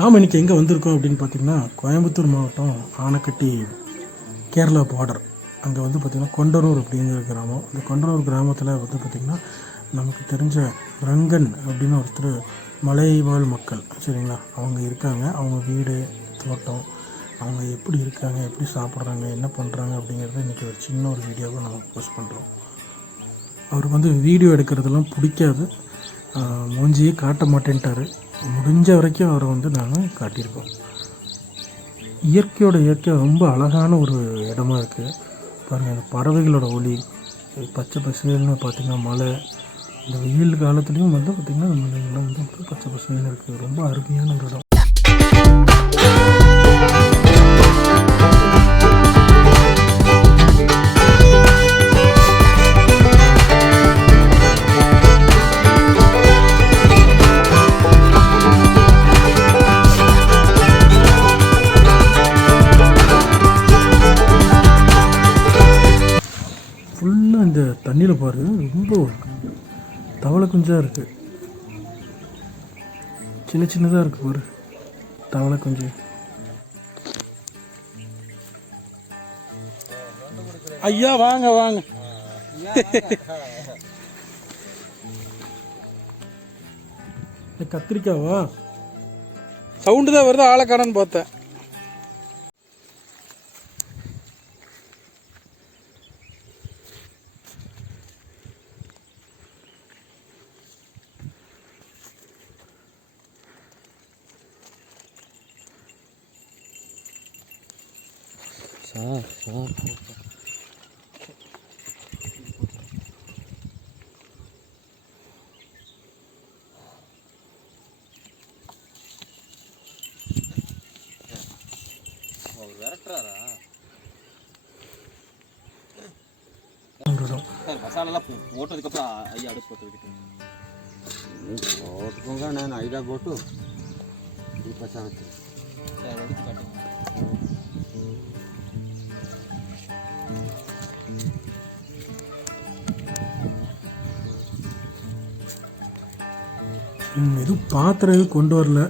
நாம் இன்றைக்கி எங்கே வந்திருக்கோம் அப்படின்னு பார்த்திங்கன்னா, கோயம்புத்தூர் மாவட்டம் ஆனைக்கட்டி கேரளா பார்டர். அங்கே வந்து பார்த்திங்கன்னா கொண்டனூர் அப்படிங்கிற கிராமம். அந்த கொண்டனூர் கிராமத்தில் வந்து பார்த்திங்கன்னா நமக்கு தெரிஞ்ச ரங்கன் அப்படின்னு ஒருத்தர் மலைவாழ் மக்கள், சரிங்களா, அவங்க இருக்காங்க. அவங்க வீடு, தோட்டம், அவங்க எப்படி இருக்காங்க, எப்படி சாப்பிட்றாங்க, என்ன பண்ணுறாங்க அப்படிங்கிறத இன்றைக்கி ஒரு சின்ன ஒரு வீடியோவை நம்ம போஸ்ட் பண்ணுறோம். அவருக்கு வந்து வீடியோ எடுக்கிறதெல்லாம் பிடிக்காது, மூஞ்சியே காட்ட மாட்டேன்ட்டார். முடிஞ்ச வரைக்கும் அவரை வந்து நாங்கள் காட்டியிருக்கோம். இயற்கை ரொம்ப அழகான ஒரு இடமா இருக்குது பாருங்கள். அந்த பறவைகளோட ஒலி, பச்சை பசுன்னு பார்த்திங்கன்னா மலை, இந்த வெயில் காலத்துலேயும் வந்து பார்த்திங்கன்னா இந்த மலைகள்லாம் வந்து பச்சை பசுன்னு இருக்குது. ரொம்ப அருமையான ஒரு இடம். ஃபுல்லாக இந்த தண்ணியில் பாருங்கள், ரொம்ப தவளை குஞ்சாக இருக்குது. சின்ன சின்னதாக இருக்குது பாரு தவளை குஞ்சு. ஐயா வாங்க வாங்க. கத்திரிக்காவா? சவுண்டு தான் வருது, ஆளை காணன்னு பார்த்தேன். మసాలా పోటదుకప్పుడు అయ్యి అడుగుపోతుంది పోటుకోగా నేను ఐదా పోటు ఈ పచావచ్చు எதுவும் பாத்திரம் கொண்டு வரல.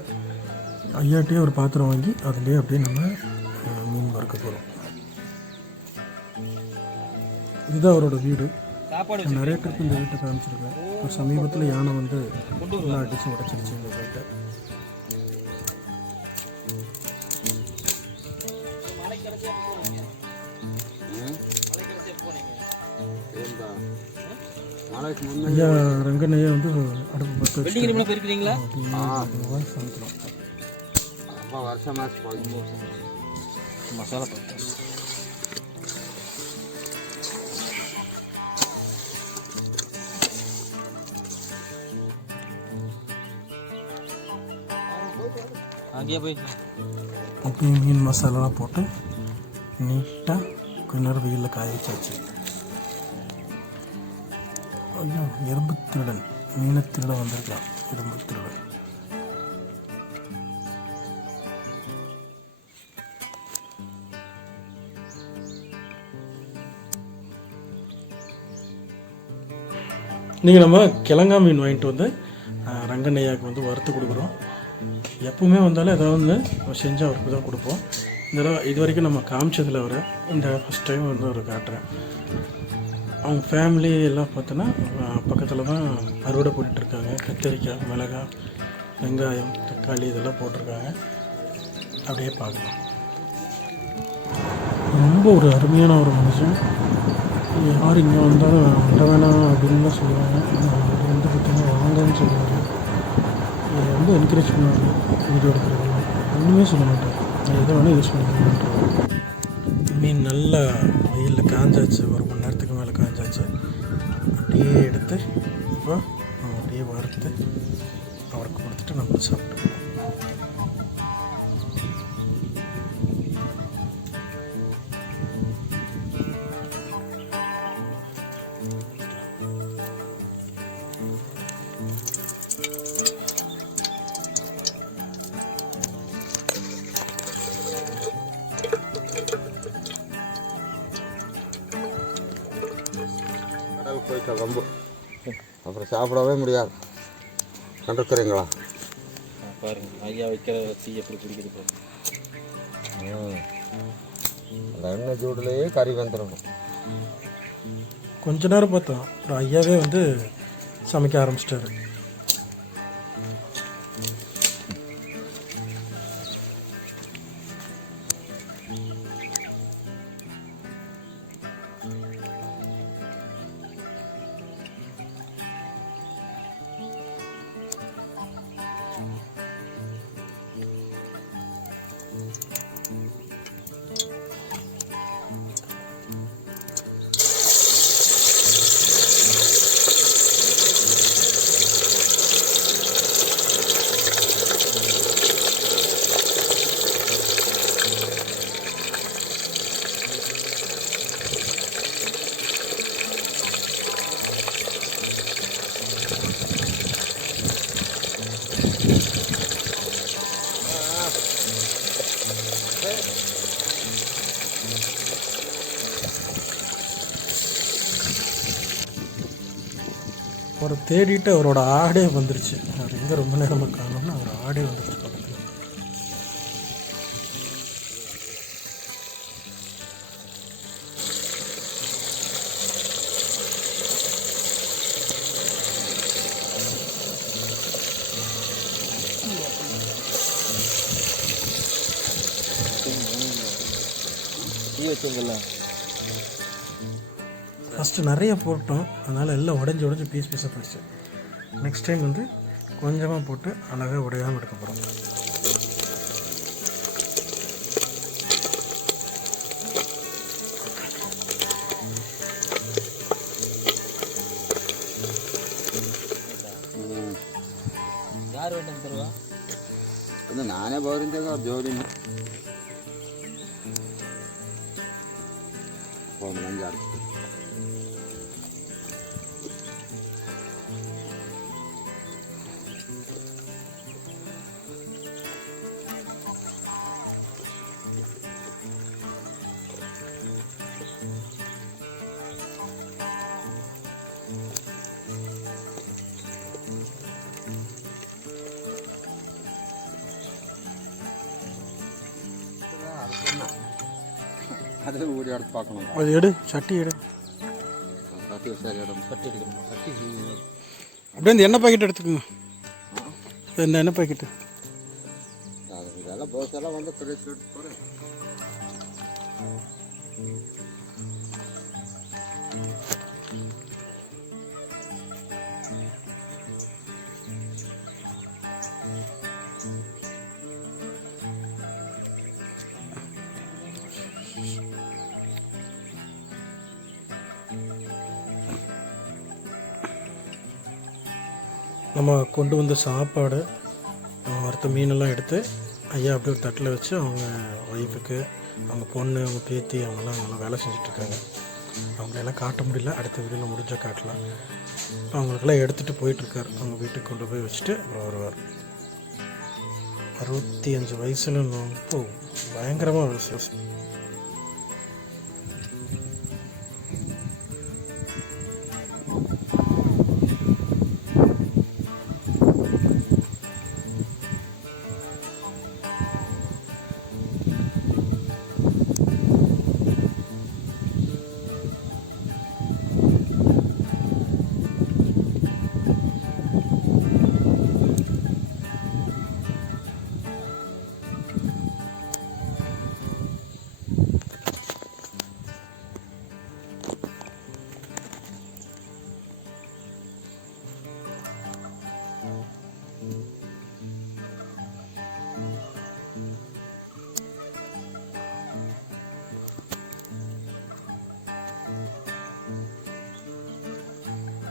ஐயாட்டே ஒரு பாத்திரம் வாங்கி அதுலேயே அப்படியே நம்ம மீன் வறுக்க போகிறோம். இதுதான் அவரோட வீடு. நிறைய ட்ரிப் இந்த வீட்டை காமிச்சிருக்கேன். ஒரு சமீபத்தில் யானை வந்து எல்லாம் அடித்து உடச்சிருச்சு இந்த வீட்டை. ஐயா ரங்கன் ஐயா வந்து அடுப்பு பற்ற சமைக்கிறோம். மசாலா அப்படியே மீன் மசாலாலாம் போட்டு நீட்டாக கொஞ்ச நேரம் வெயிலில் காய வச்சாச்சு. ஐயோ, எறும்பு திருடன், மீனை திருட வந்திருக்கான். எறும்பு திருடன். நீங்கள் நம்ம கிழங்கா மீன் வாங்கிட்டு வந்து ரங்கண்ணையாவுக்கு வந்து வறுத்து கொடுக்குறோம். எப்பவுமே வந்தாலும் ஏதாவது ஒன்று செஞ்சு அவருக்கு தான் கொடுப்போம். இந்த தடவை இது வரைக்கும் நம்ம காமிச்சதில் வர இந்த ஃபஸ்ட் டைம் வந்து அவர் காட்டுறேன். அவங்க ஃபேமிலி எல்லாம் பார்த்தோன்னா பக்கத்தில் தான் அறுவடை போட்டுட்ருக்காங்க. கத்திரிக்காய், மிளகாய், வெங்காயம், தக்காளி இதெல்லாம் போட்டிருக்காங்க. அப்படியே பார்க்கலாம். ரொம்ப ஒரு அருமையான ஒரு மனுஷன். யார் இங்கே வந்தாலும் வந்த வேணாம் அப்படின்னு தான் சொல்லுவாங்க. அவர் வந்து பார்த்திங்கன்னா வாங்கன்னு சொல்லுவாங்க. ரொம்ப என்கரேஜ் பண்ணுவார். வீடியோ எடுக்கிறதெல்லாம் ஒன்றுமே சொல்ல மாட்டேன். நான் எதை வேணால் யூஸ் பண்ணிக்கிறேன். மீன் நல்லா வெயிலில் காஞ்சாச்சு. ஒரு மணி நேரத்துக்கு மேலே காஞ்சாச்சு. அப்படியே எடுத்து இப்போ அப்படியே வறுத்து அவருக்கு கொடுத்துட்டு நம்ம சாப்பிட்டுக்கலாம். போயிட்டா வம்பு, அப்புறம் சாப்பிடவே முடியாது. கண்டிருக்கிறீங்களா? பாருங்க ஐயா வைக்கிற தீ எப்படி பிடிக்குது பாருங்க. அந்த எண்ணெய் சூடுலேயே கறி வந்துடணும். கொஞ்ச நேரம் பார்த்தோம், அப்புறம் ஐயாவே வந்து சமைக்க ஆரம்பிச்சிட்டாரு. அவரை தேடிட்டு அவரோட ஆடே வந்துருச்சு. அவர் எங்கே ரொம்ப நேரமாக காணோம்னா அவர் ஆடே வந்துருச்சு பக்கத்தில். டீ வச்சுங்களா? ஃபஸ்ட்டு நிறைய போட்டோம், அதனால் எல்லாம் உடஞ்சி பீஸ் பீஸாக போயிடுச்சு. நெக்ஸ்ட் டைம் வந்து கொஞ்சமாக போட்டு அழகாக உடையாமல் எடுக்க போகிறோம். யார் வேண்டாம் தருவா? இல்லை நானே போகிறேன் ஒரு ஜோடின்னு போகலாம் ஜாடி. அதில் ஓடி எடுத்து பார்க்கணும். அது எடு, சட்டி எடு. சட்டி சரி இடம் சட்டி எடுக்கணும். சட்டி அப்படியே இந்த எண்ணெய் பாக்கெட் எடுத்துக்கோங்க. இந்த எண்ணெய் பாக்கெட்டு இதெல்லாம் போஸெல்லாம் வந்து பெரிய எடுத்து போகிறேன். நம்ம கொண்டு வந்த சாப்பாடு, வறுத்த மீனெல்லாம் எடுத்து ஐயா அப்படியே ஒரு தட்டில் வச்சு அவங்க ஒய்ஃபுக்கு, அவங்க பொண்ணு, அவங்க பேத்தி அவங்கெல்லாம் நல்லா வேலை செஞ்சிட்ருக்காங்க. அவங்களெல்லாம் காட்ட முடியல, அடுத்த வீடியோவில் முடிஞ்சால் காட்டலாம். அவங்களுக்கெல்லாம் எடுத்துகிட்டு போயிட்டுருக்கார். அவங்க வீட்டுக்கு கொண்டு போய் வச்சுட்டு அப்புறம் வருவார். 65 வயசில் ரொம்ப பயங்கரமாக விசேஷம்.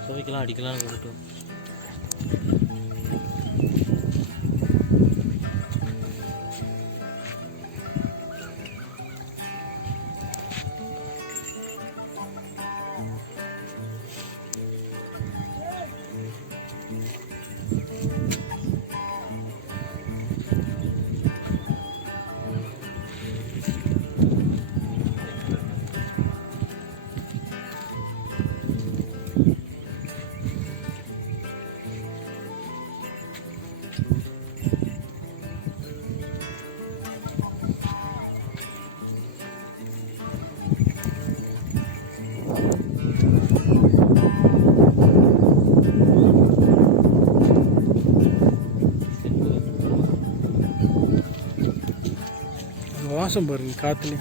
துவைக்கலாம் அடிக்கலாம் கொடுத்து வாசம் பாருங்க காற்றுலேயே.